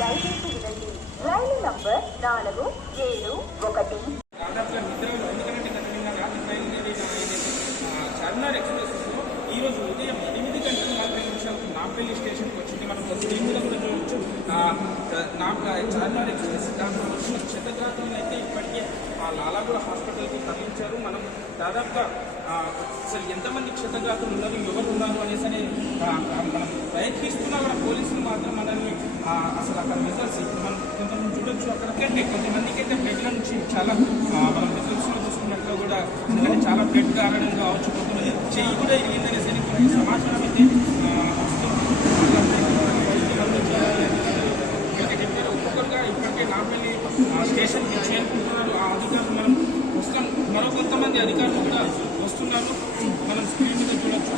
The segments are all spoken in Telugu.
దయచేసి వినండి, రైలు నంబర్ 471. చార్మినార్ ఎక్స్ప్రెస్ ఈరోజు ఉదయం 8:40 నాంపల్లి స్టేషన్కి వచ్చింది. మనం స్క్రీన్ మీద కూడా చూడవచ్చు. చార్మినార్ ఎక్స్ప్రెస్ దాంట్లో వచ్చిన క్షతగాతులను అయితే ఇప్పటికే లాలాగూడ హాస్పిటల్కి తరలించారు. మనం దాదాపుగా అసలు ఎంతమంది క్షతగాతులు ఉన్నారు, ఎవరు ఉన్నారు అనేసి మనం ప్రయత్నిస్తున్నా కూడా పోలీసులు మాత్రం మనల్ని అసలు అక్కడ రిజల్ట్స్ మనం కొంతమంది చూడొచ్చు. అక్కడికంటే కొంతమందికి అయితే బ్లడ్ల నుంచి చాలా మనం రిజల్ట్స్లో చూసుకున్నట్లు కూడా ఎందుకంటే చాలా బ్లడ్ కారణం కావచ్చు, కొంతమంది చెయ్యి కూడా ఇరిగిందనేసి కొన్ని సమాచారం అయితే ఒక్కొక్కరుగా ఇప్పటికే నాంపల్లి స్టేషన్కి చేరుకుంటున్నారు. ఆ అధికారులు మనం వస్తాం, మరో కొంతమంది అధికారులు కూడా వస్తున్నారు. మనం స్క్రీన్ మీద చూడొచ్చు.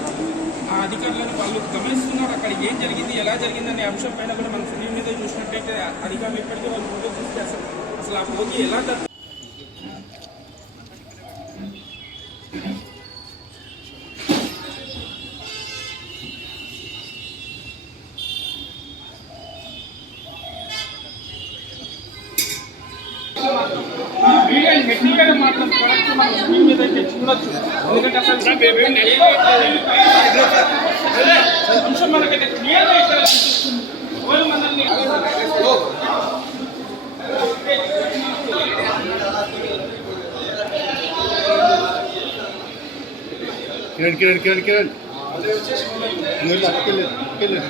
ఆ అధికారులను వాళ్ళు గమనిస్తున్నారు అక్కడ ఏం జరిగింది, ఎలా జరిగింది అనే అంశం పైన కూడా మనం స్క్రీన్ మీద చూసినట్టయితే అధికారులు ఇప్పటికీ వాళ్ళు ఫోటో చూస్తే అసలు ఆ పోటీ ఎలా మెటీరియల్ మాత్రం ప్రొడక్ట్ మనం స్క్రీన్ మీద అయితే చూడొచ్చు. ఎందుకంటే అసలు అంశం మనకైతే క్లియర్గా ఇక్కడ అనిపిస్తుంది. ఎవరు మనల్ని కిరణ్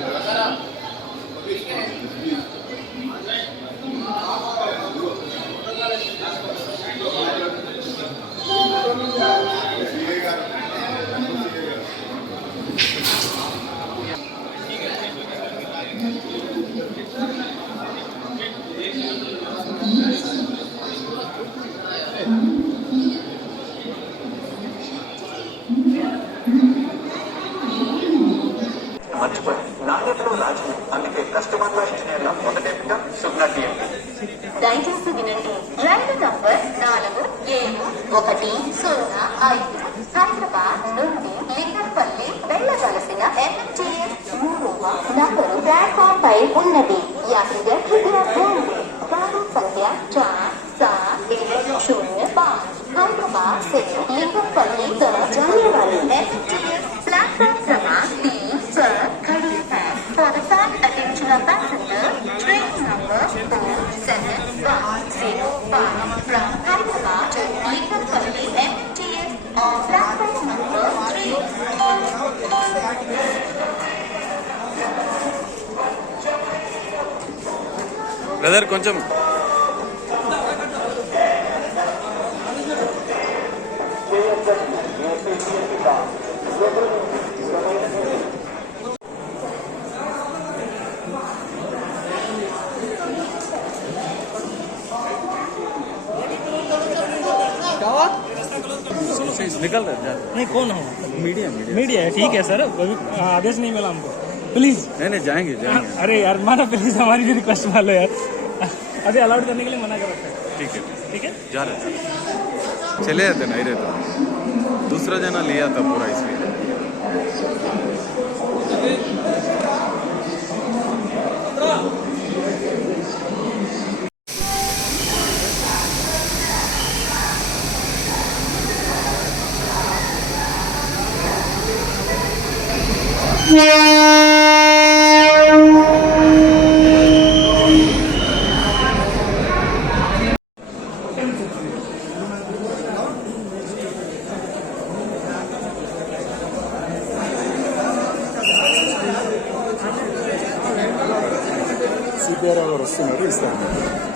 మర్చిపోయి నాణ్యతలో రాజు, అందుకే కస్టమర్ ఇంజనీర్ల మొదటి ఎంపిక సుగ్నా టీఎంపీ. దయచేసి వినండి, రైలు నంబర్ 47105 హైదరాబాద్ నుండి లింగంపల్లి వెళ్ళవలసిన MTS 3వ నంబరు ప్లాట్ఫామ్ పై ఉన్నది. యాత్రికుల वाहन संख्या 4705 हैदराबाद से लिंगमपल्ली तरफ जाने वाली MTS प्लेटफॉर्म क्रमांक 3 पर खड़ी है. For the fast attention of passenger, train number 47105 from Hyderabad to Lingamapalli MTS on platform number 3. Brother కొంచెం निकल रहा है नहीं कौन हो मीडिया है ठीक है सर आदेश नहीं मिला हमको प्लीज नहीं जाएंगे अरे यार माना प्लीज हमारी भी रिक्वेस्ट मान लो यार अभी अलाउड करने के लिए मना कर रखा है ठीक है जा रहे चले जाते नहीं रहता दूसरा जना लिया था पूरा इसलिए సిపిఆర్ గారు వస్తున్నారు ఇస్తాను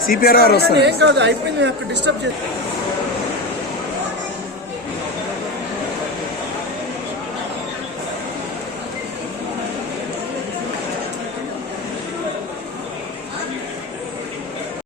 సిపిఆర్ గారు వస్తున్నారు ఏం కాదు అయిపోయింది డిస్టర్బ్ చేసి